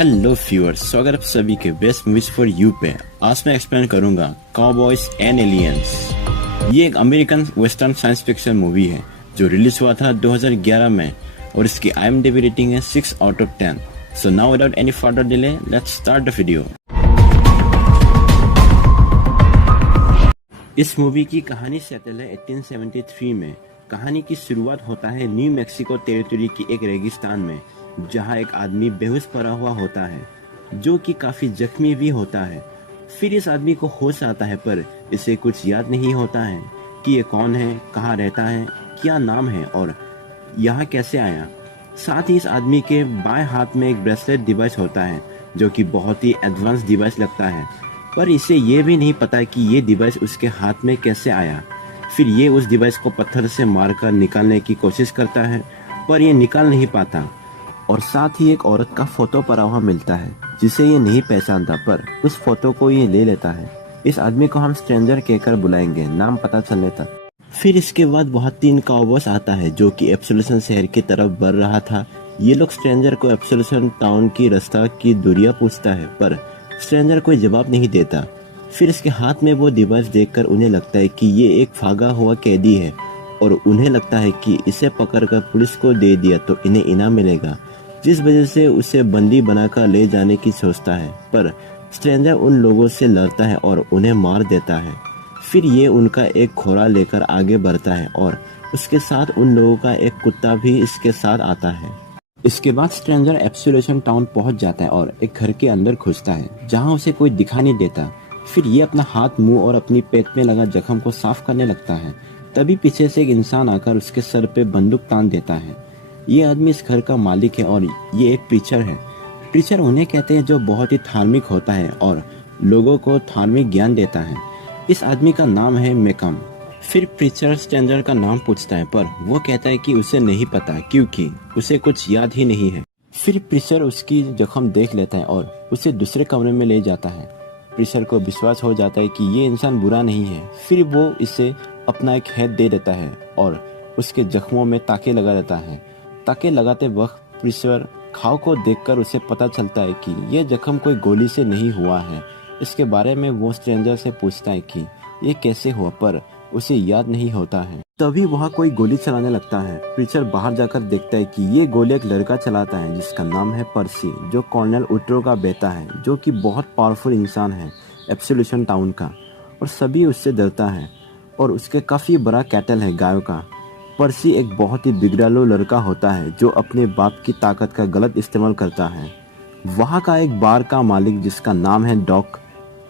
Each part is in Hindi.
हेलो व्यूअर्स, स्वागत आप सभी के बेस्ट मूवीज फॉर यू पे। आज मैं एक्सप्लेन करूंगा काउबॉयज एंड एलियंस। ये एक American western science fiction movie है जो रिलीज हुआ था 2011 में और इसकी IMDb रेटिंग है 6 out of 10। So now without any further delay let's start the video. इस मूवी की कहानी सेटल है 1873 में। कहानी की शुरुआत होता है न्यू मैक्सिको टेरिटरी की एक रेगिस्तान में, जहां एक आदमी बेहोश पड़ा हुआ होता है जो कि काफी जख्मी भी होता है। फिर इस आदमी को होश आता है पर इसे कुछ याद नहीं होता है कि ये कौन है, कहाँ रहता है, क्या नाम है और यहाँ कैसे आया। साथ ही इस आदमी के बाएं हाथ में एक ब्रेसलेट डिवाइस होता है जो कि बहुत ही एडवांस डिवाइस लगता है, पर इसे ये भी नहीं पता कि ये डिवाइस उसके हाथ में कैसे आया। फिर ये उस डिवाइस को पत्थर से मारकर निकालने की कोशिश करता है पर ये निकाल नहीं पाता। और साथ ही एक औरत का फोटो पड़ा हुआ मिलता है जिसे ये नहीं पहचानता, पर उस फोटो को ये ले लेता है। इस आदमी को हम स्ट्रेंजर कहकर बुलाएंगे नाम पता चलने तक। फिर इसके बाद वहाँ 3 काउबॉयज आता है जो कि एब्सोल्यूशन शहर की तरफ बढ़ रहा था। ये लोग स्ट्रेंजर को एब्सोल्यूशन टाउन की रास्ता की दूरियां पूछता है पर स्ट्रेंजर कोई जवाब नहीं देता। फिर इसके हाथ में वो डिवाइस देखकर उन्हें लगता है कि ये एक भागा हुआ कैदी है और उन्हें लगता है कि इसे पकड़कर पुलिस को दे दिया तो इन्हें इनाम मिलेगा, जिस वजह से उसे बंदी बनाकर ले जाने की सोचता है। पर स्ट्रेंजर उन लोगों से लड़ता है और उन्हें मार देता है। फिर ये उनका एक घोड़ा लेकर आगे बढ़ता है और उसके साथ उन लोगों का एक कुत्ता भी इसके साथ आता है। इसके बाद स्ट्रेंजर एब्सोल्यूशन टाउन पहुंच जाता है और एक घर के अंदर घुसता है जहां उसे कोई दिखा नहीं देता। फिर ये अपना हाथ, मुंह और अपनी पेट में लगा जख्म को साफ करने लगता है। तभी पीछे से एक इंसान आकर उसके सर पे बंदूक तान देता है। ये आदमी इस घर का मालिक है और ये एक प्रीचर है। प्रीचर उन्हें कहते हैं जो बहुत ही धार्मिक होता है और लोगों को धार्मिक ज्ञान देता है। इस आदमी का नाम है मेकम। फिर प्रीचर स्ट्रेंजर का नाम पूछता है पर वो कहता है कि उसे नहीं पता क्योंकि उसे कुछ याद ही नहीं है। फिर प्रीचर उसकी जख्म देख लेता है और उसे दूसरे कमरे में ले जाता है। प्रीचर को विश्वास हो जाता है कि ये इंसान बुरा नहीं है। फिर वो इसे अपना एक हेड दे देता है और उसके जख्मों में ताके लगा देता है। ताके लगाते वक्त प्रीचर घाव को देखकर उसे पता चलता है कि यह जख्म कोई गोली से नहीं हुआ है। इसके बारे में वो स्ट्रेंजर से पूछता है कि ये कैसे हुआ, पर उसे याद नहीं होता है। तभी वहाँ कोई गोली चलाने लगता है। प्रीचर बाहर जाकर देखता है कि ये गोली एक लड़का चलाता है जिसका नाम है पर्सी, जो कर्नल उट्रो का बेटा है, जो कि बहुत पावरफुल इंसान है एब्सोल्यूशन टाउन का, और सभी उससे डरता है और उसके काफ़ी बड़ा कैटल है गायों का। पर्सी एक बहुत ही बिगड़ालू लड़का होता है जो अपने बाप की ताकत का गलत इस्तेमाल करता है। वहाँ का एक बार का मालिक जिसका नाम है डॉक,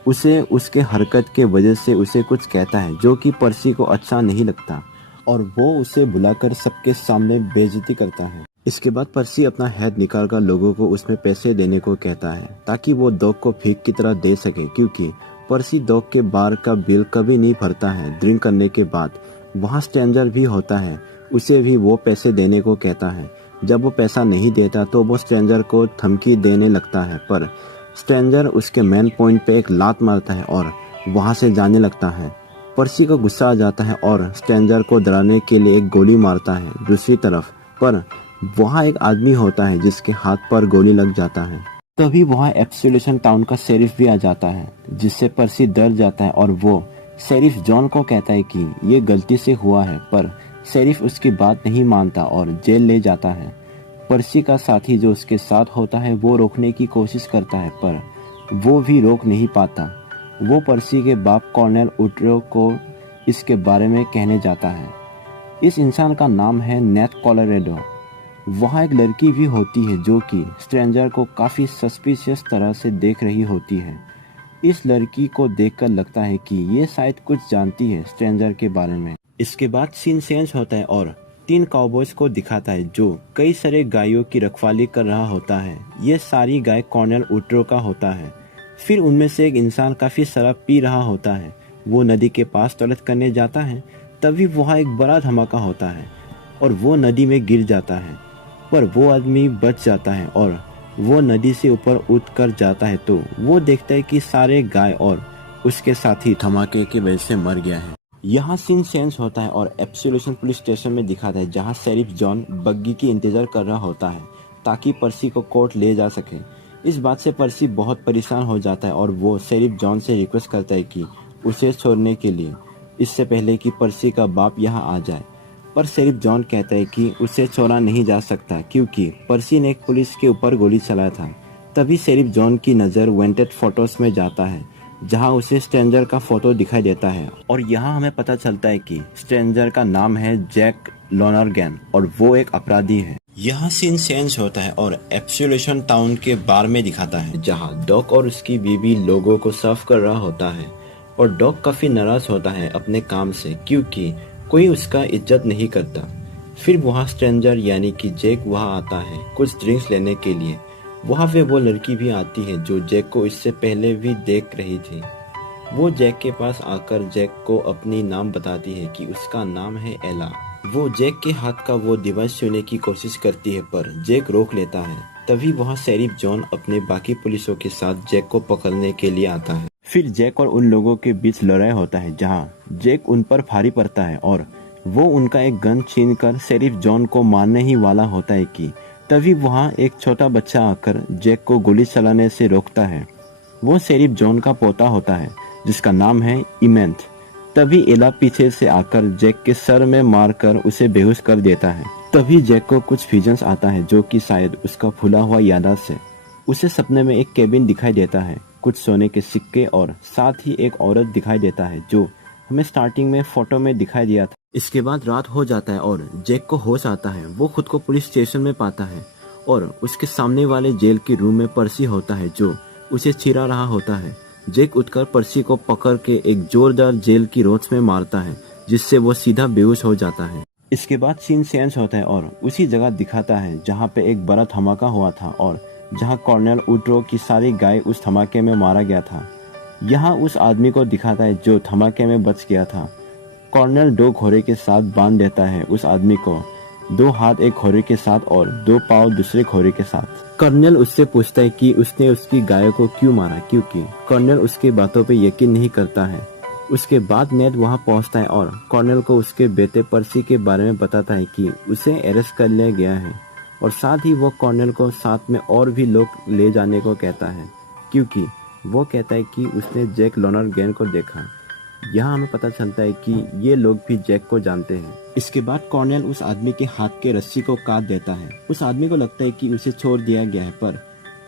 उसे उसके हरकत के वजह से उसे कुछ कहता है जो कि पर्सी को अच्छा नहीं लगता और वो उसे बुलाकर सबके सामने बेइज्जती करता है। इसके बाद पर्सी अपना हेड निकालकर लोगों को उसमें पैसे देने को कहता है ताकि वो डॉग को भीख की तरह दे सके, क्योंकि पर्सी डॉग के बार का बिल कभी नहीं भरता है ड्रिंक करने के बाद। वहाँ स्ट्रेंजर भी होता है, उसे भी वो पैसे देने को कहता है। जब वो पैसा नहीं देता तो वो स्ट्रेंजर को धमकी देने लगता है, पर स्ट्रेंजर उसके मेन पॉइंट पे एक लात मारता है और वहाँ से जाने लगता है। पर्सी को गुस्सा आ जाता है और स्ट्रेंजर को डराने के लिए एक गोली मारता है दूसरी तरफ, पर वहाँ एक आदमी होता है जिसके हाथ पर गोली लग जाता है। तभी वहाँ एब्सोल्यूशन टाउन का शेरिफ भी आ जाता है जिससे पर्सी डर जाता है और वो शेरिफ जॉन को कहता है कि ये गलती से हुआ है, पर शेरिफ उसकी बात नहीं मानता और जेल ले जाता है। पर्सी का साथी जो उसके साथ होता है वो रोकने की कोशिश करता है पर वो भी रोक नहीं पाता। वो पर्सी के बाप कर्नल उट्रो को इसके बारे में कहने जाता है। इस इंसान का नाम है नेथ कोलोरेडो। वहाँ एक लड़की भी होती है जो कि स्ट्रेंजर को काफ़ी सस्पिशियस तरह से देख रही होती है। इस लड़की को देखकर लगता है कि ये शायद कुछ जानती है स्ट्रेंजर के बारे में। इसके बाद सीन चेंज होता है और 3 काउबॉयज को दिखाता है जो कई सारे गायों की रखवाली कर रहा होता है। ये सारी गाय कर्नल उट्रो का होता है। फिर उनमें से एक इंसान काफ़ी शराब पी रहा होता है। वो नदी के पास टॉयलेट करने जाता है, तभी वहाँ एक बड़ा धमाका होता है और वो नदी में गिर जाता है, पर वो आदमी बच जाता है और वो नदी से ऊपर उठ कर जाता है तो वो देखता है कि सारे गाय और उसके साथी धमाके की वजह से मर गया है। यहाँ सीन चेंज होता है और एब्सोल्यूशन पुलिस स्टेशन में दिखाता है जहाँ शेरिफ जॉन बग्गी की इंतजार कर रहा होता है ताकि पर्सी को कोर्ट ले जा सके। इस बात से पर्सी बहुत परेशान हो जाता है और वो शेरिफ जॉन से रिक्वेस्ट करता है कि उसे छोड़ने के लिए, इससे पहले कि पर्सी का बाप यहाँ आ जाए। पर शेरिफ जॉन कहता है कि उसे छोड़ा नहीं जा सकता क्योंकि पर्सी ने एक पुलिस के ऊपर गोली चलाया था। तभी शेरिफ जॉन की नज़र वांटेड फोटोज में जाता है जहां उसे स्ट्रेंजर का फोटो दिखाई देता है और यहाँ हमें पता चलता है कि स्ट्रेंजर का नाम है जैक लोनरगैन और वो एक अपराधी है। यहाँ सीन चेंज होता है और एब्सोल्यूशन टाउन के बार में दिखाता है जहाँ डॉक और उसकी बीवी लोगों को सर्व कर रहा होता है और डॉक काफी नाराज होता है अपने काम से क्योंकि कोई उसका इज्जत नहीं करता। फिर वहाँ स्ट्रेंजर यानी कि जैक वहाँ आता है कुछ ड्रिंक्स लेने के लिए। वहाँ पे वो लड़की भी आती है जो जैक को इससे पहले भी देख रही थी। वो जैक के पास आकर जैक को अपनी नाम बताती है कि उसका नाम है एला। वो जैक के हाथ का वो डिवाइस छूने की कोशिश करती है पर जैक रोक लेता है। तभी वहाँ शेरिफ जॉन अपने बाकी पुलिसों के साथ जैक को पकड़ने के लिए आता है। फिर जैक और उन लोगों के बीच लड़ाई होता है जहाँ जैक उन पर भारी पड़ता है और वो उनका एक गन छीनकर शेरिफ जॉन को मारने ही वाला होता है कि तभी वहाँ एक छोटा बच्चा आकर जैक को गोली चलाने से रोकता है। वो शेरिफ जॉन का पोता होता है जिसका नाम है इमेंथ। तभी एला पीछे से आकर जैक के सर में मारकर उसे बेहोश कर देता है। तभी जैक को कुछ विजन्स आता है जो कि शायद उसका फूला हुआ याददाश्त है। उसे सपने में एक केबिन दिखाई देता है, कुछ सोने के सिक्के और साथ ही एक औरत दिखाई देता है जो हमें स्टार्टिंग में फोटो में दिखाई दिया था। इसके बाद रात हो जाता है और जैक को होश आता है। वो खुद को पुलिस स्टेशन में पाता है और उसके सामने वाले जेल के रूम में पर्सी होता है जो उसे चिढ़ा रहा होता है। जैक उठकर पर्सी को पकड़ के एक जोरदार जेल की रोड्स में मारता है जिससे वो सीधा बेहोश हो जाता है। इसके बाद सीन चेंज होता है और उसी जगह दिखाता है जहाँ पे एक बड़ा धमाका हुआ था और जहाँ कर्नल वुड्रो की सारी गाय उस धमाके में मारा गया था। यहाँ उस आदमी को दिखाता है जो धमाके में बच गया था। कर्नल 2 घोड़े के साथ बांध देता है उस आदमी को, 2 हाथ एक घोड़े के साथ और 2 पाँव दूसरे घोड़े के साथ। कर्नल उससे पूछता है कि उसने उसकी गायों को क्यों मारा क्योंकि कर्नल उसकी बातों पे यकीन नहीं करता है। उसके बाद नेड वहां पहुंचता है और कर्नल को उसके बेटे पर्सी के बारे में बताता है कि उसे अरेस्ट कर लिया गया है और साथ ही वो कर्नल को साथ में और भी लोग ले जाने को कहता है क्योंकि वो कहता है कि उसने जैक लोनरगैन को देखा। यहाँ हमें पता चलता है कि ये लोग भी जैक को जानते हैं। इसके बाद कर्नल उस आदमी के हाथ के रस्सी को काट देता है। उस आदमी को लगता है कि उसे छोड़ दिया गया है पर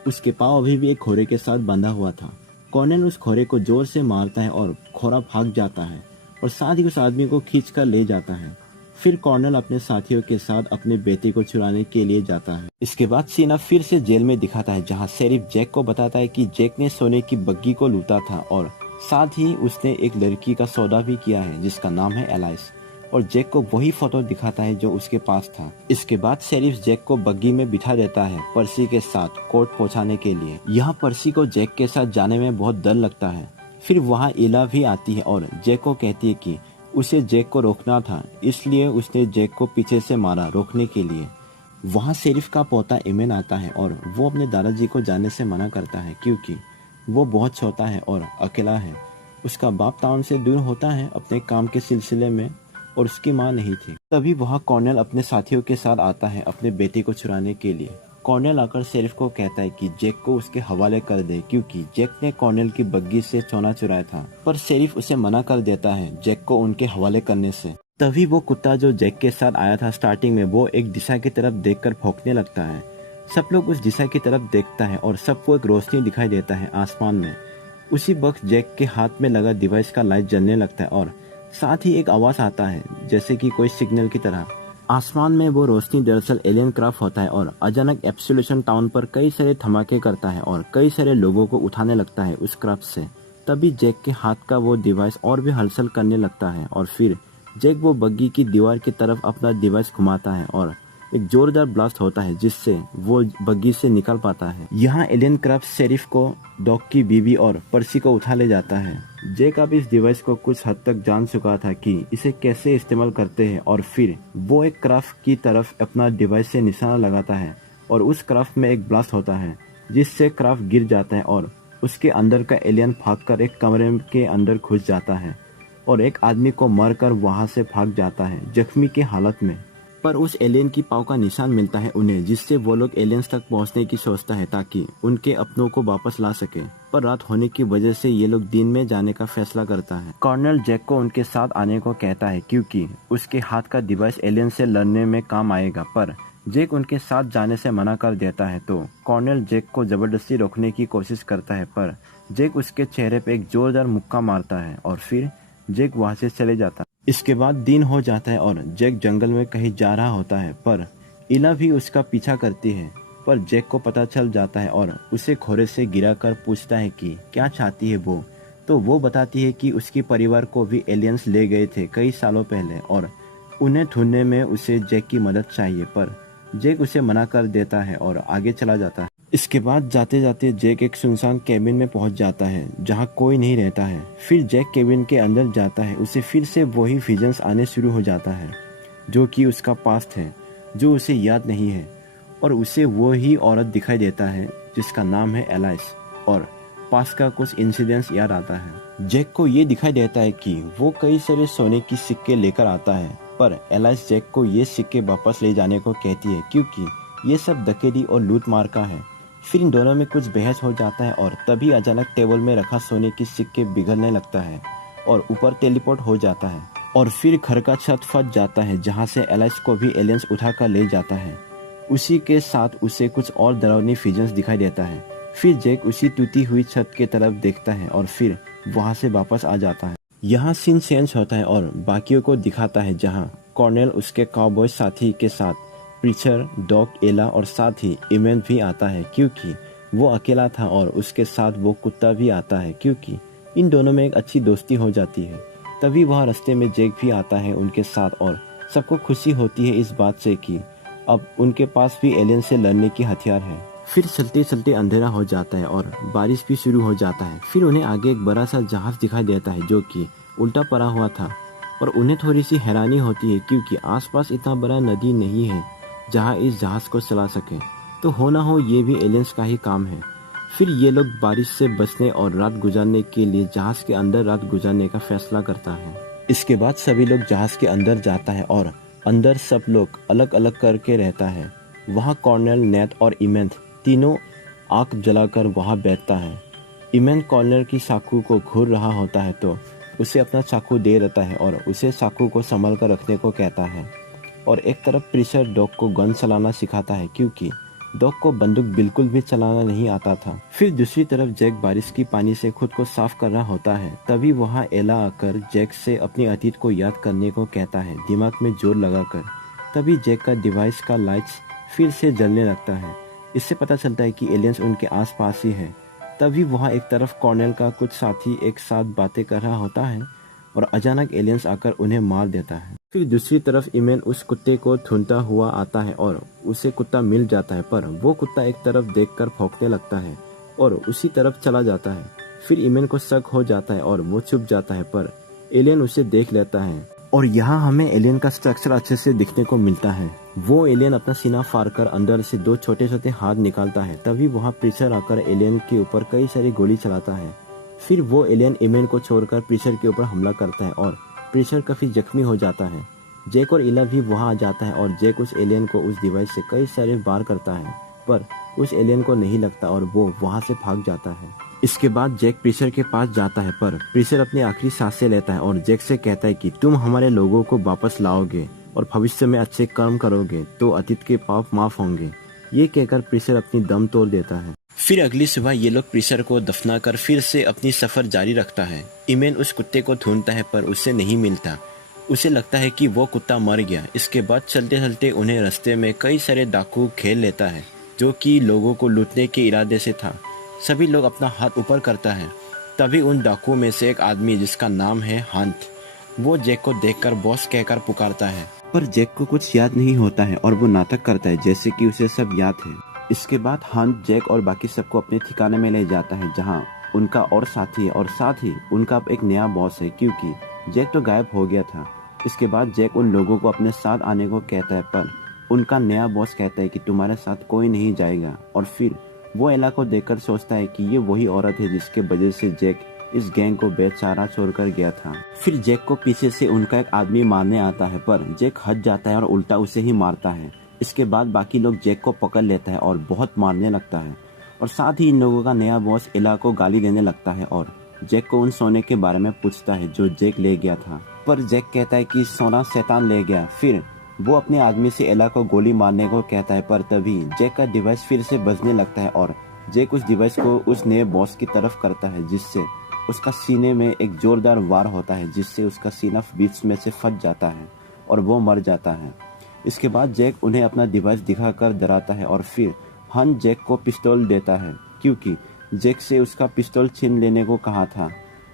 उसके पाँव अभी भी एक घोड़े के साथ बंधा हुआ था। कर्नल उस घोड़े को जोर से मारता है और घोड़ा भाग जाता है और साथ ही उस आदमी को खींचकर ले जाता है। फिर कर्नल अपने साथियों के साथ अपने बेटे को चुराने के लिए जाता है। इसके बाद सीना फिर से जेल में दिखाता है जहाँ शेरिफ जैक को बताता है कि जैक ने सोने की बग्गी को लूटा था और साथ ही उसने एक लड़की का सौदा भी किया है जिसका नाम है एलाइस और जैक को वही फोटो दिखाता है जो उसके पास था। इसके बाद शेरिफ जैक को बग्गी में बिठा देता है पर्सी के साथ कोर्ट पहुंचाने के लिए। यहाँ पर्सी को जैक के साथ जाने में बहुत डर लगता है। फिर वहाँ एला भी आती है और जैक को कहती है कि उसे जैक को रोकना था इसलिए उसने जैक को पीछे से मारा रोकने के लिए। वहाँ शेरिफ का पोता इमेन आता है और वो अपने दादाजी को जाने से मना करता है क्योंकि वो बहुत छोटा है और अकेला है। उसका बाप टाउन से दूर होता है अपने काम के सिलसिले में और उसकी माँ नहीं थी। तभी वहाँ कर्नल अपने साथियों के साथ आता है अपने बेटे को चुराने के लिए। कर्नल आकर शेरिफ को कहता है कि जैक को उसके हवाले कर दे क्योंकि जैक ने कर्नल की बग्गी से सोना चुराया था पर शेरिफ उसे मना कर देता है जैक को उनके हवाले करने से। तभी वो कुत्ता जो जैक के साथ आया था स्टार्टिंग में वो एक दिशा की तरफ देखकर भौंकने लगता है। सब लोग उस दिशा की तरफ देखता है और सबको एक रोशनी दिखाई देता है आसमान में। उसी वक्त जैक के हाथ में लगा डिवाइस का लाइट जलने लगता है और साथ ही एक आवाज आता है जैसे कि कोई सिग्नल की तरह। आसमान में वो रोशनी दरअसल एलियन क्राफ्ट होता है और अचानक एब्सोल्यूशन टाउन पर कई सारे धमाके करता है और कई सारे लोगों को उठाने लगता है उस क्राफ्ट से। तभी जैक के हाथ का वो डिवाइस और भी हलचल करने लगता है और फिर जैक वो बग्गी की दीवार की तरफ अपना डिवाइस घुमाता है और एक जोरदार ब्लास्ट होता है जिससे वो बग्गी से निकल पाता है। यहाँ एलियन क्राफ्ट शेरिफ को, डॉग की बीवी और पर्सी को उठा ले जाता है। जैक अब इस डिवाइस को कुछ हद तक जान चुका था कि इसे कैसे इस्तेमाल करते हैं और फिर वो एक क्राफ्ट की तरफ अपना डिवाइस से निशाना लगाता है और उस क्राफ्ट में एक ब्लास्ट होता है जिससे क्राफ्ट गिर जाता है और उसके अंदर का एलियन भागकर एक कमरे के अंदर घुस जाता है और एक आदमी को मारकर वहां से भाग जाता है जख्मी की हालत में। पर उस एलियन की पाँव का निशान मिलता है उन्हें, जिससे वो लोग एलियंस तक पहुंचने की सोचता है ताकि उनके अपनों को वापस ला सके। पर रात होने की वजह से ये लोग दिन में जाने का फैसला करता है। कर्नल जैक को उनके साथ आने को कहता है क्योंकि उसके हाथ का डिवाइस एलियन से लड़ने में काम आएगा, पर जैक उनके साथ जाने से मना कर देता है। तो कर्नल जैक को जबरदस्ती रोकने की कोशिश करता है, पर जैक उसके चेहरे पे एक जोरदार मुक्का मारता है और फिर जैक वहां से चले जाता है। इसके बाद दिन हो जाता है और जैक जंगल में कहीं जा रहा होता है, पर इला भी उसका पीछा करती है। पर जैक को पता चल जाता है और उसे घोड़े से गिराकर पूछता है कि क्या चाहती है वो। तो वो बताती है कि उसके परिवार को भी एलियंस ले गए थे कई सालों पहले और उन्हें ढूंढने में उसे जैक की मदद चाहिए। पर जैक उसे मना कर देता है और आगे चला जाता है। इसके बाद जाते जाते जैक एक सुनसान केबिन में पहुंच जाता है जहां कोई नहीं रहता है। फिर जैक केबिन के अंदर जाता है, उसे फिर से वही विजन्स आने शुरू हो जाता है जो कि उसका पास्ट है, जो उसे याद नहीं है। और उसे वो ही औरत दिखाई देता है जिसका नाम है एलाइस, और पास का कुछ इंसिडेंट्स याद आता है। जैक को ये दिखाई देता है कि वो कई सारे सोने की सिक्के लेकर आता है, पर एलाइस जैक को ये सिक्के वापस ले जाने को कहती है क्योंकि ये सब डकैती और लूट मार का है। फिर इन दोनों में कुछ बहस हो जाता है और तभी अचानक टेबल में रखा सोने की सिक्के बिगड़ने लगता है और ऊपर टेलीपोर्ट हो जाता है। और फिर घर का छत फट जाता है जहाँ से एलाइस को भी एलियंस उठाकर ले जाता है। उसी के साथ उसे कुछ और डरावनी विजन्स दिखाई देता है। फिर जैक उसी टूटी हुई छत की तरफ देखता है और फिर वहाँ से वापस आ जाता है। यहाँ सीन चेंज होता है और बाकियों को दिखाता है जहाँ कर्नल उसके काउबॉय साथी के साथ प्रीचर, डॉग, एला और साथ ही इमेन भी आता है क्योंकि वो अकेला था, और उसके साथ वो कुत्ता भी आता है क्योंकि इन दोनों में एक अच्छी दोस्ती हो जाती है। तभी वहाँ रास्ते में जैक भी आता है उनके साथ और सबको खुशी होती है इस बात से कि अब उनके पास भी एलियन से लड़ने की हथियार है। फिर चलते चलते अंधेरा हो जाता है और बारिश भी शुरू हो जाता है। फिर उन्हें आगे एक बड़ा सा जहाज दिखाई देता है जो कि उल्टा पड़ा हुआ था, और उन्हें थोड़ी सी हैरानी होती है क्योंकि आसपास इतना बड़ा नदी नहीं है जहां इस जहाज को चला सके। तो हो ना हो ये भी एलियंस का ही काम है। फिर ये लोग बारिश से बचने और रात गुजारने के लिए जहाज के अंदर रात गुजारने का फैसला करता है। इसके बाद सभी लोग जहाज के अंदर जाता है और अंदर सब लोग अलग अलग करके रहता है। वहाँ कर्नल, नेट और इमेंथ तीनों आग जलाकर वहाँ बैठता है। इमेंथ कर्नल की चाकू को घूर रहा होता है तो उसे अपना चाकू दे देता है और उसे चाकू को संभाल कर रखने को कहता है। और एक तरफ प्रीचर डॉग को गन चलाना सिखाता है क्योंकि डॉग को बंदूक बिल्कुल भी चलाना नहीं आता था। फिर दूसरी तरफ जैक बारिश की पानी से खुद को साफ कर रहा होता है। तभी वहाँ एला आकर जैक से अपने अतीत को याद करने को कहता है, दिमाग में जोर लगाकर। तभी जैक का डिवाइस का लाइट्स फिर से जलने लगता है। इससे पता चलता है कि एलियंस उनके आसपास ही है। तभी वहाँ एक तरफ कर्नल का कुछ साथी एक साथ बातें कर रहा होता है और अचानक एलियंस आकर उन्हें मार देता है। फिर दूसरी तरफ इमेन उस कुत्ते को ढूंढता हुआ आता है और उसे कुत्ता मिल जाता है, पर वो कुत्ता एक तरफ देखकर भौंकने लगता है और उसी तरफ चला जाता है। फिर इमेन को शक हो जाता है और वो छुप जाता है, पर एलियन उसे देख लेता है। और यहाँ हमें एलियन का स्ट्रक्चर अच्छे से दिखने को मिलता है। वो एलियन अपना सीना फाड़ कर अंदर से दो छोटे छोटे हाथ निकालता है। तभी वहाँ प्रीचर आकर एलियन के ऊपर कई सारी गोली चलाता है। फिर वो एलियन इमेन को छोड़कर प्रीचर के ऊपर हमला करता है और प्रीचर काफी जख्मी हो जाता है। जैक और इला भी वहाँ आ जाता है और जैक उस एलियन को उस डिवाइस से कई सारे बार करता है, पर उस एलियन को नहीं लगता और वो वहाँ से भाग जाता है। इसके बाद जैक प्रीचर के पास जाता है, पर प्रीचर अपनी आखिरी सांसें लेता है और जैक से कहता है कि तुम हमारे लोगों को वापस लाओगे और भविष्य में अच्छे कर्म करोगे तो अतीत के पाप माफ होंगे। ये कहकर प्रीचर अपनी दम तोड़ देता है। फिर अगली सुबह ये लोग प्रीचर को दफनाकर फिर से अपनी सफर जारी रखता है। इमेन उस कुत्ते को ढूंढता है पर उसे नहीं मिलता। उसे लगता है कि वो कुत्ता मर गया। इसके बाद चलते चलते उन्हें रास्ते में कई सारे डाकू घेर लेता है जो कि लोगों को लूटने के इरादे से था। सभी लोग अपना हाथ ऊपर करता है। तभी उन डाकुओं में से एक आदमी जिसका नाम है हंट, वो जैक को देखकर बॉस कहकर पुकारता है, पर जैक को कुछ याद नहीं होता है और वो नाटक करता है जैसे कि उसे सब याद है। इसके बाद हंट जैक और बाकी सबको अपने ठिकाने में ले जाता है जहाँ उनका और साथी है और साथ ही उनका एक नया बॉस है क्योंकि जैक तो गायब हो गया था। इसके बाद जैक उन लोगों को अपने साथ आने को कहता है, पर उनका नया बॉस कहता है कि तुम्हारे साथ कोई नहीं जाएगा। और फिर वो एला को देखकर सोचता है कि ये वही औरत है जिसके वजह से जैक इस गैंग को बेचारा छोड़कर गया था। फिर जैक को पीछे से उनका एक आदमी मारने आता है, पर जैक हट जाता है और उल्टा उसे ही मारता है। इसके बाद बाकी लोग जैक को पकड़ लेता है और बहुत मारने लगता है, और साथ ही इन लोगों का नया बॉस एला को गाली देने लगता है और जैक को उन सोने के बारे में पूछता है जो जैक ले गया था। पर जैक कहता है कि सोना शैतान ले गया। फिर वो अपने आदमी से एला को गोली मारने को कहता है, पर तभी जैक का डिवाइस फिर से बजने लगता है और जैक उस डिवाइस को उस नए बॉस की तरफ करता है, जिससे उसका सीने में एक जोरदार वार होता है, जिससे उसका सीना बीच में से फट जाता है और वो मर जाता है। इसके बाद जैक उन्हें अपना डिवाइस दिखाकर डराता है और फिर हन जैक को पिस्तौल देता है, क्योंकि जैक से उसका पिस्तौल छीन लेने को कहा था।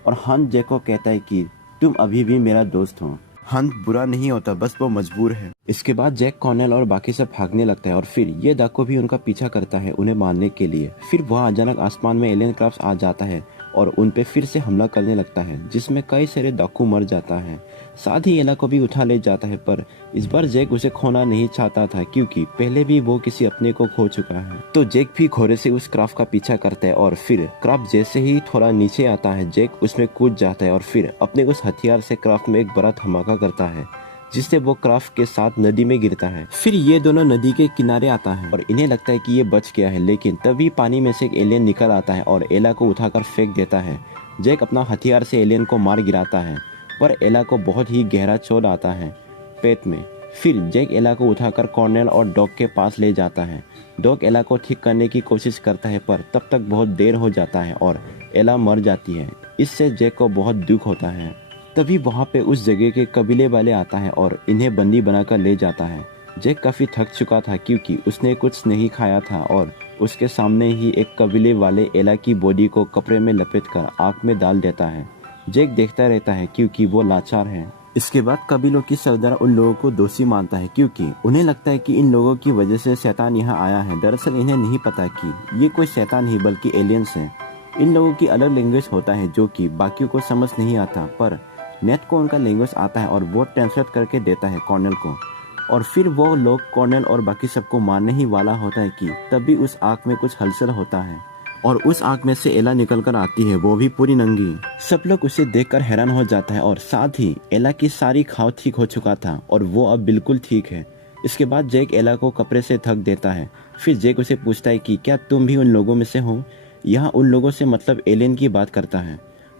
और हन जैक को कहता है कि तुम अभी भी मेरा दोस्त हो। हन बुरा नहीं होता, बस वो मजबूर है। इसके बाद जैक, कॉर्नेल और बाकी सब भागने लगता है और फिर ये डाकू भी उनका पीछा करता है उन्हें मारने के लिए। फिर वहाँ अचानक आसमान में एलियन क्राफ्ट आ जाता है और उन पे फिर से हमला करने लगता है, जिसमें कई सारे डाकू मर जाता है। साथ ही एला को भी उठा ले जाता है, पर इस बार जैक उसे खोना नहीं चाहता था, क्योंकि पहले भी वो किसी अपने को खो चुका है। तो जैक भी घोड़े से उस क्राफ्ट का पीछा करता है और फिर क्राफ्ट जैसे ही थोड़ा नीचे आता है, जैक उसमें कूद जाता है और फिर अपने उस हथियार से क्राफ्ट में एक बड़ा धमाका करता है, जिससे वो क्राफ्ट के साथ नदी में गिरता है। फिर ये दोनों नदी के किनारे आता है और इन्हें लगता है कि ये बच गया है, लेकिन तभी पानी में से एक एलियन निकल आता है और एला को उठाकर फेंक देता है। जैक अपना हथियार से एलियन को मार गिराता है, पर एला को बहुत ही गहरा चोट आता है पेट में। फिर जैक एला को उठाकर कॉर्नेल और डॉग के पास ले जाता है। डॉग एला को ठीक करने की कोशिश करता है, पर तब तक बहुत देर हो जाता है और एला मर जाती है। इससे जैक को बहुत दुख होता है। तभी वहाँ पे उस जगह के कबीले वाले आता है और इन्हें बंदी बनाकर ले जाता है। जैक काफ़ी थक चुका था, क्योंकि उसने कुछ नहीं खाया था और उसके सामने ही एक कबीले वाले एला की बॉडी को कपड़े में लपेटकर आग में डाल देता है। जैक देखता रहता है, क्योंकि वो लाचार है। इसके बाद कबीलों की सरदार उन लोगों को दोषी मानता है, क्योंकि उन्हें लगता है कि इन लोगों की वजह से शैतान यहाँ आया है। दरअसल इन्हें नहीं पता कि ये कोई शैतान ही बल्कि एलियंस है। इन लोगों की अलग लैंग्वेज होता है जो कि बाकियों को समझ नहीं आता, पर नेट को उनका लैंग्वेज आता है और वो ट्रांसलेट करके देता है कॉर्नेल को। और फिर वो लोग कॉर्नेल और बाकी सबको मारने ही वाला होता है कि तभी उस आग में कुछ हलचल होता है और उस आग में से एला निकल कर आती है, वो भी पूरी नंगी। सब लोग उसे देखकर हैरान हो जाता है और साथ ही एला की सारी घाव ठीक हो चुका था और वो अब बिल्कुल ठीक है। इसके बाद जैक एला को कपड़े से ढक देता है। फिर जैक उसे पूछता है कि क्या तुम भी उन लोगों में से हो? यहाँ उन लोगों से मतलब एलियन की बात करता है,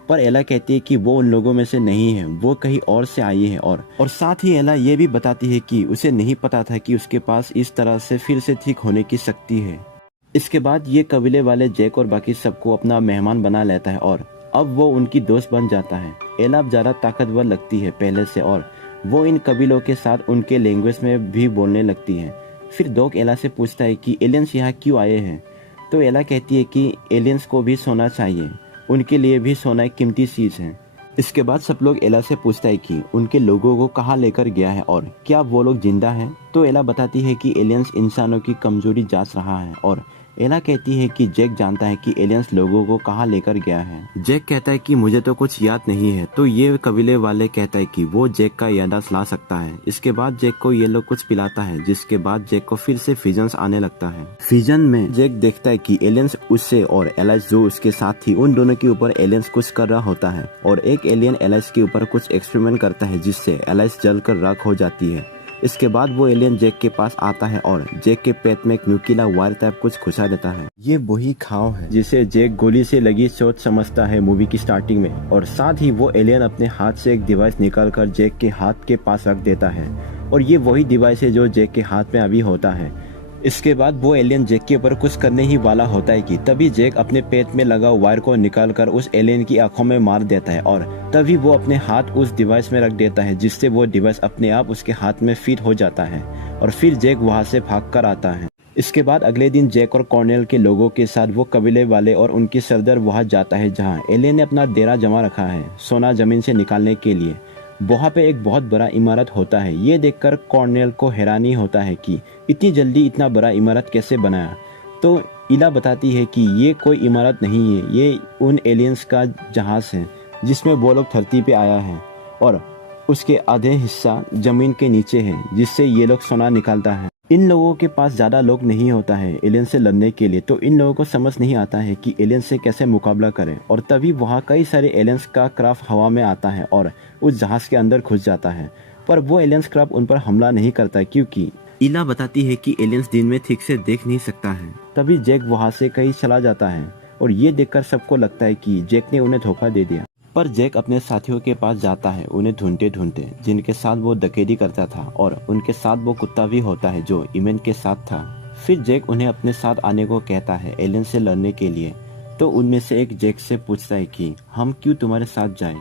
पर एला कहती है कि वो उन लोगों में से नहीं है, वो कहीं और से आई है। और साथ ही एला ये भी बताती है कि उसे नहीं पता था कि उसके पास इस तरह से फिर से ठीक होने की शक्ति है। इसके बाद ये कबीले वाले जैक और बाकी सबको अपना मेहमान बना लेता है और अब वो उनकी दोस्त बन जाता है। एला अब ज़्यादा ताकतवर लगती है पहले से और वो इन कबीलों के साथ उनके लैंग्वेज में भी बोलने लगती है। फिर डॉग एला से पूछता है कि एलियंस यहाँ क्यों आए हैं? तो एला कहती है कि एलियंस को भी सोना चाहिए, उनके लिए भी सोना एक कीमती चीज़ है। इसके बाद सब लोग एला से पूछता है कि उनके लोगों को कहाँ लेकर गया है और क्या वो लोग जिंदा हैं। तो एला बताती है कि एलियंस इंसानों की कमजोरी जांच रहा है और एला कहती है कि जैक जानता है कि एलियंस लोगों को कहाँ लेकर गया है। जैक कहता है कि मुझे तो कुछ याद नहीं है। तो ये कबीले वाले कहता है कि वो जैक का याददाश्त ला सकता है। इसके बाद जैक को ये लोग कुछ पिलाता है, जिसके बाद जैक को फिर से फिजन्स आने लगता है। फिजन में जैक देखता है कि एलियंस उससे और एलाइस जो उसके साथ थी उन दोनों के ऊपर एलियंस कुछ कर रहा होता है और एक एलियन एलाइस के ऊपर कुछ एक्सपेरिमेंट करता है, जिससे एलाइस जलकर राख हो जाती है। इसके बाद वो एलियन जैक के पास आता है और जैक के पेट में एक नुकीला वायर टाइप कुछ घुसा देता है। ये वही घाव है जिसे जैक गोली से लगी चोट समझता है मूवी की स्टार्टिंग में। और साथ ही वो एलियन अपने हाथ से एक डिवाइस निकालकर जैक के हाथ के पास रख देता है और ये वही डिवाइस है जो जैक के हाथ में अभी होता है। इसके बाद वो एलियन जैक के ऊपर कुछ करने ही वाला होता है कि तभी जैक अपने पेट में लगा वायर को निकालकर उस एलियन की आंखों में मार देता है और तभी वो अपने हाथ उस डिवाइस में रख देता है, जिससे वो डिवाइस अपने आप उसके हाथ में फिट हो जाता है और फिर जैक वहां से भागकर आता है। इसके बाद अगले दिन जैक और कॉर्नेल के लोगों के साथ वो कबीले वाले और उनकी सरदार वहां जाता है जहाँ एलियन ने अपना डेरा जमा रखा है सोना जमीन से निकालने के लिए। वहाँ पे एक बहुत बड़ा इमारत होता है। ये देखकर कॉर्नेल को हैरानी होता है कि इतनी जल्दी इतना बड़ा इमारत कैसे बनाया। तो इला बताती है कि ये कोई इमारत नहीं है, ये उन एलियंस का जहाज़ है जिसमें वो लोग धरती पे आया है और उसके आधे हिस्सा ज़मीन के नीचे है, जिससे ये लोग सोना निकालता है। इन लोगों के पास ज़्यादा लोग नहीं होता है एलियन से लड़ने के लिए, तो इन लोगों को समझ नहीं आता है कि एलियन से कैसे मुकाबला करें। और तभी वहाँ कई सारे एलियंस का क्राफ्ट हवा में आता है और उस जहाज़ के अंदर घुस जाता है, पर वो एलियंस क्राफ्ट उन पर हमला नहीं करता क्योंकि इला बताती है कि एलियंस दिन में ठीक से देख नहीं सकता है। तभी जैक वहाँ से कहीं चला जाता है और ये देखकर सबको लगता है कि जैक ने उन्हें धोखा दे दिया। पर जैक अपने साथियों के पास जाता है उन्हें ढूंढते ढूंढते, जिनके साथ वो डकैती करता था, और उनके साथ वो कुत्ता भी होता है जो इमेन के साथ था। फिर जैक उन्हें अपने साथ आने को कहता है एलियन से लड़ने के लिए। तो उनमें से एक जैक से पूछता है कि हम क्यों तुम्हारे साथ जाएं?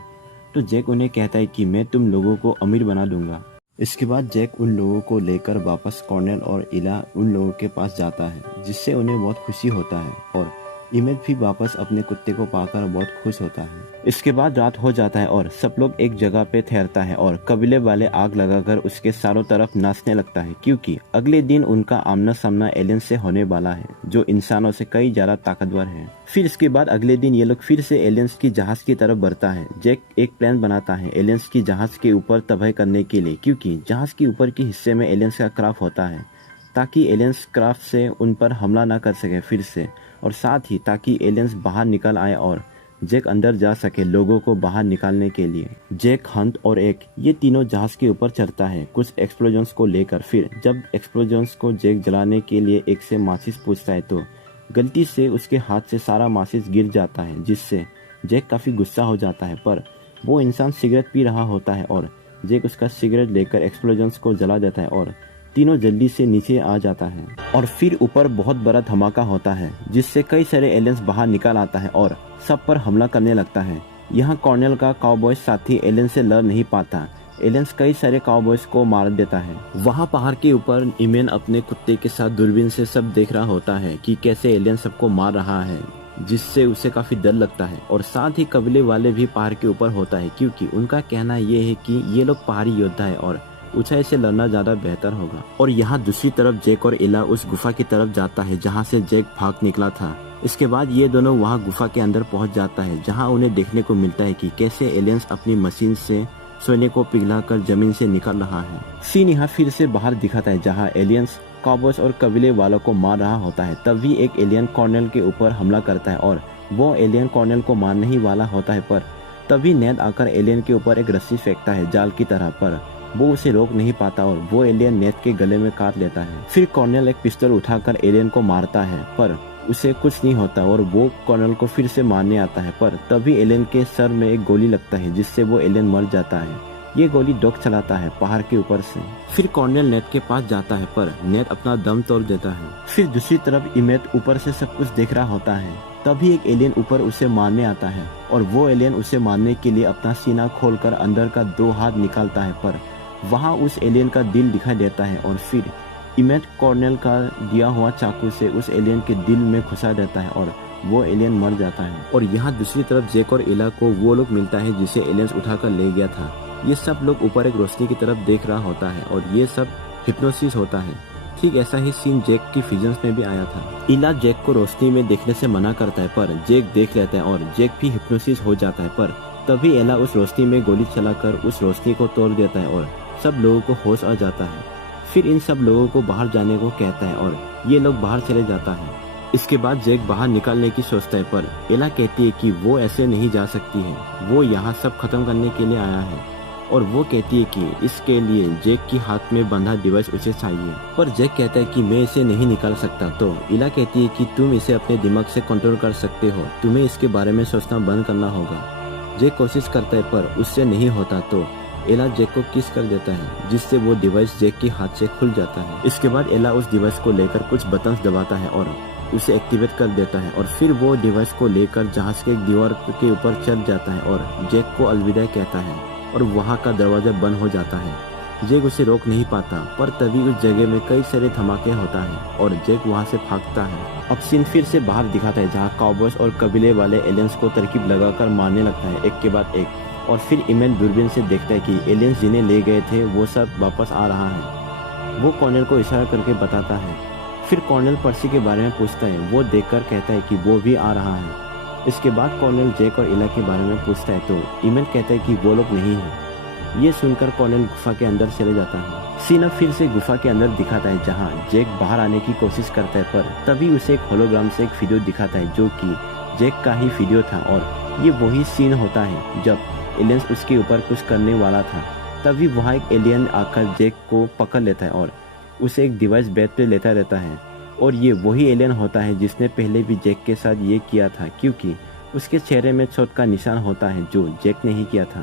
तो जैक उन्हें कहता है कि मैं तुम लोगों को अमीर बना दूंगा। इसके बाद जैक उन लोगों को लेकर वापस कॉर्नेल और इला उन लोगों के पास जाता है, जिससे उन्हें बहुत खुशी होता है, और इमेज भी वापस अपने कुत्ते को पाकर बहुत खुश होता है। इसके बाद रात हो जाता है और सब लोग एक जगह पे ठहरता है और कबीले वाले आग लगाकर उसके चारों तरफ नाचने लगता है, क्योंकि अगले दिन उनका आमना सामना एलियन से होने वाला है जो इंसानों से कई ज्यादा ताकतवर है। फिर इसके बाद अगले दिन ये लोग फिर से एलियंस की जहाज की तरफ बढ़ता है। जैक एक प्लान बनाता है एलियंस की जहाज के ऊपर तबाह करने के लिए, क्योंकि जहाज के ऊपर के हिस्से में एलियंस का क्राफ्ट होता है, ताकि एलियंस क्राफ्ट से उन पर हमला न कर सके फिर से, और साथ ही ताकि एलियंस बाहर निकल आए और जैक अंदर जा सके लोगों को बाहर निकालने के लिए। जैक, हंट और एक ये तीनों जहाज के ऊपर चढ़ता है कुछ एक्सप्लोजन्स को लेकर। फिर जब एक्सप्लोजन्स को जैक जलाने के लिए एक से माचिस पूछता है तो गलती से उसके हाथ से सारा माचिस गिर जाता है, जिससे जैक काफी गुस्सा हो जाता है। पर वो इंसान सिगरेट पी रहा होता है और जैक उसका सिगरेट लेकर एक्सप्लोजन्स को जला देता है और तीनों जल्दी से नीचे आ जाता है। और फिर ऊपर बहुत बड़ा धमाका होता है, जिससे कई सारे एलियंस बाहर निकल आता है और सब पर हमला करने लगता है। यहाँ कॉर्नेल का काउबॉयज साथी एलियन से लड़ नहीं पाता। एलियंस कई सारे काउबॉयज को मार देता है। वहाँ पहाड़ के ऊपर इमेन अपने कुत्ते के साथ दूरबीन से सब देख रहा होता है कि कैसे एलियन सबको मार रहा है, जिससे उसे काफी डर लगता है। और साथ ही कबीले वाले भी पहाड़ के ऊपर होता है, क्योंकि उनका कहना ये है कि ये लोग पहाड़ी योद्धा है और ऊंचाई से लड़ना ज्यादा बेहतर होगा। और यहाँ दूसरी तरफ जैक और इला उस गुफा की तरफ जाता है जहाँ से जैक भाग निकला था। इसके बाद ये दोनों वहाँ गुफा के अंदर पहुँच जाता है, जहाँ उन्हें देखने को मिलता है कि कैसे एलियंस अपनी मशीन से सोने को पिघलाकर जमीन से निकल रहा है। सीन यहाँ फिर से बाहर दिखाता है, जहाँ एलियंस काउबॉयज और कबीले वालों को मार रहा होता है। तभी एक एलियन कॉर्नेल के ऊपर हमला करता है और वो एलियन कॉर्नेल को मारने ही वाला होता है, पर तभी नेड आकर एलियन के ऊपर एक रस्सी फेंकता है जाल की तरह, पर वो उसे रोक नहीं पाता और वो एलियन नेड के गले में काट लेता है। फिर कॉर्नेल एक पिस्टल उठाकर एलियन को मारता है, पर उसे कुछ नहीं होता और वो कॉर्नेल को फिर से मारने आता है, पर तभी एलियन के सर में एक गोली लगता है, जिससे वो एलियन मर जाता है। ये गोली डॉग चलाता है पहाड़ के ऊपर से। फिर कॉर्नेल नेड के पास जाता है, पर नेड अपना दम तोड़ देता है। फिर दूसरी तरफ इमेट ऊपर से सब कुछ देख रहा होता है। तभी एक एलियन ऊपर उसे मारने आता है और वो एलियन उसे मारने के लिए अपना सीना खोलकर अंदर का 2 हाथ निकालता है, पर वहाँ उस एलियन का दिल दिखाई देता है और फिर इमेट कॉर्नेल का दिया हुआ चाकू से उस एलियन के दिल में घुसा देता है और वो एलियन मर जाता है। और यहाँ दूसरी तरफ जैक और इला को वो लोग मिलता है जिसे एलियंस उठाकर ले गया था। ये सब लोग ऊपर एक रोशनी की तरफ देख रहा होता है और ये सब हिप्नोसिस होता है। ठीक ऐसा ही सीन जैक की विजन्स में भी आया था। इला जैक को रोशनी में देखने से मना करता है, पर जैक देख लेता है और जैक भी हिप्नोसिस हो जाता है। पर तभी एला उस रोशनी में गोली चलाकर उस रोशनी को तोड़ देता है और सब लोगों को होश आ जाता है। फिर इन सब लोगों को बाहर जाने को कहता है और ये लोग बाहर चले जाता है। इसके बाद जैक बाहर निकलने की सोचता है, पर एला कहती है कि वो ऐसे नहीं जा सकती है, वो यहाँ सब खत्म करने के लिए आया है। और वो कहती है कि इसके लिए जैक की हाथ में बंधा डिवाइस उसे चाहिए। पर जैक कहता है कि मैं इसे नहीं निकाल सकता। तो इला कहती है कि तुम इसे अपने दिमाग से कंट्रोल कर सकते हो, तुम्हें इसके बारे में सोचना बंद करना होगा। जैक कोशिश करता है, पर उससे नहीं होता। तो एला जैक को किस कर देता है, जिससे वो डिवाइस जैक के हाथ से खुल जाता है। इसके बाद एला उस डिवाइस को लेकर कुछ बटन्स दबाता है और उसे एक्टिवेट कर देता है, और फिर वो डिवाइस को लेकर जहाज के दीवार के ऊपर चढ़ जाता है और जैक को अलविदा कहता है और वहाँ का दरवाजा बंद हो जाता है। जैक उसे रोक नहीं पाता, पर तभी उस जगह में कई सारे धमाके होता है और जैक वहाँ से भागता है। अब सीन फिर से बाहर दिखाता है, जहाँ काउबॉयज और कबीले वाले एलियंस को तरकीब लगाकर मारने लगता है एक के बाद एक। और फिर इमेन दूरबीन से देखता है कि एलियंस जिन्हें ले गए थे वो सब वापस आ रहा है। वो कॉर्नेल को इशारा करके बताता है। फिर कॉर्नेल पर्सी के बारे में पूछता है, वो देखकर कहता है कि वो भी आ रहा है। इसके बाद कॉर्नेल जैक और इला के बारे में पूछता है, तो इमेन कहता है कि वो लोग नहीं है। ये सुनकर कॉर्नेल गुफा के अंदर चले जाता है। सीन अब फिर से गुफा के अंदर दिखाता है जहाँ जैक बाहर आने की कोशिश करता है, पर तभी उसे एक होलोग्राम से एक वीडियो दिखाता है जो कि जैक का ही वीडियो था। और ये वही सीन होता है जब एलियंस उसके ऊपर कुछ करने वाला था। तभी वहाँ एक एलियन आकर जैक को पकड़ लेता है और उसे एक डिवाइस बेड पे लेता रहता है। और ये वही एलियन होता है जिसने पहले भी जैक के साथ ये किया था, क्योंकि उसके चेहरे में चोट का निशान होता है जो जैक ने ही किया था।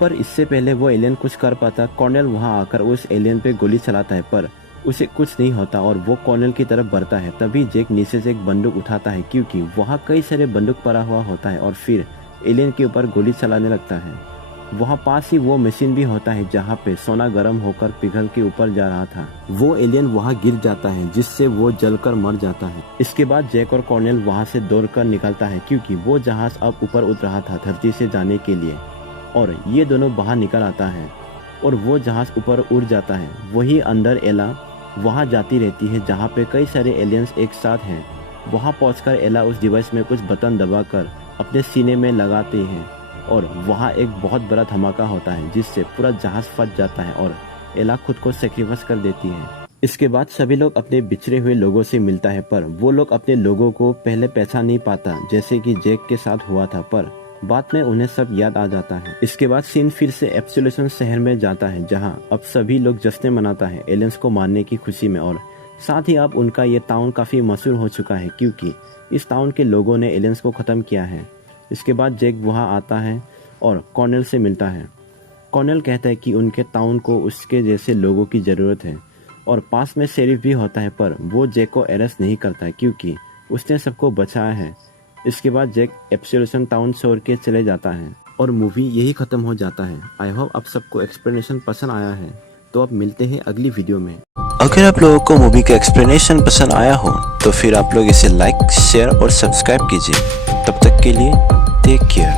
पर इससे पहले वो एलियन कुछ कर पाता, कॉर्नेल वहाँ आकर उस एलियन पे गोली चलाता है, पर उसे कुछ नहीं होता और वो कॉर्नेल की तरफ बढ़ता है। तभी जैक नीचे से एक बंदूक उठाता है, क्योंकि वहाँ कई सारे बंदूक पड़ा हुआ होता है, और फिर एलियन के ऊपर गोली चलाने लगता है। वहाँ पास ही वो मशीन भी होता है जहाँ पे सोना गर्म होकर पिघल के ऊपर जा रहा था। वो एलियन वहाँ गिर जाता है जिससे वो जलकर मर जाता है। इसके बाद जैक और कॉर्नेल वहाँ से दौड़कर निकलता है, क्योंकि वो जहाज अब ऊपर उठ रहा था धरती से जाने के लिए। और ये दोनों बाहर निकल आता है और वो जहाज ऊपर उड़ जाता है। वही अंदर एला वहाँ जाती रहती है जहाँ पे कई सारे एलियंस एक साथ हैं। वहाँ पहुँचकर एला उस डिवाइस में कुछ बटन दबाकर अपने सीने में लगाते हैं और वहाँ एक बहुत बड़ा धमाका होता है जिससे पूरा जहाज फट जाता है और एला खुद को सेक्रीफाइस कर देती है। इसके बाद सभी लोग अपने बिछड़े हुए लोगों से मिलता है, पर वो लोग अपने लोगों को पहले पहचान नहीं पाता जैसे कि जैक के साथ हुआ था, पर बाद में उन्हें सब याद आ जाता है। इसके बाद सीन फिर से एब्सोल्यूशन शहर में जाता है जहां अब सभी लोग जश्न मनाता है एलियंस को मारने की खुशी में। और साथ ही अब उनका ये टाउन काफ़ी मशहूर हो चुका है क्योंकि इस टाउन के लोगों ने एलियंस को ख़त्म किया है। इसके बाद जैक वहाँ आता है और कॉर्नेल से मिलता है। कॉर्नेल कहता है कि उनके टाउन को उसके जैसे लोगों की ज़रूरत है, और पास में शेरिफ भी होता है, पर वो जैक को अरेस्ट नहीं करता है क्योंकि उसने सबको बचाया है। इसके बाद जैक एब्सोल्यूशन टाउन छोड़ के चले जाता है और मूवी यही ख़त्म हो जाता है। आई होप आप सबको एक्सप्लेनेशन पसंद आया है, तो अब मिलते हैं अगली वीडियो में। अगर आप लोगों को मूवी का एक्सप्लेनेशन पसंद आया हो तो फिर आप लोग इसे लाइक, शेयर और सब्सक्राइब कीजिए। तब तक के लिए टेक केयर।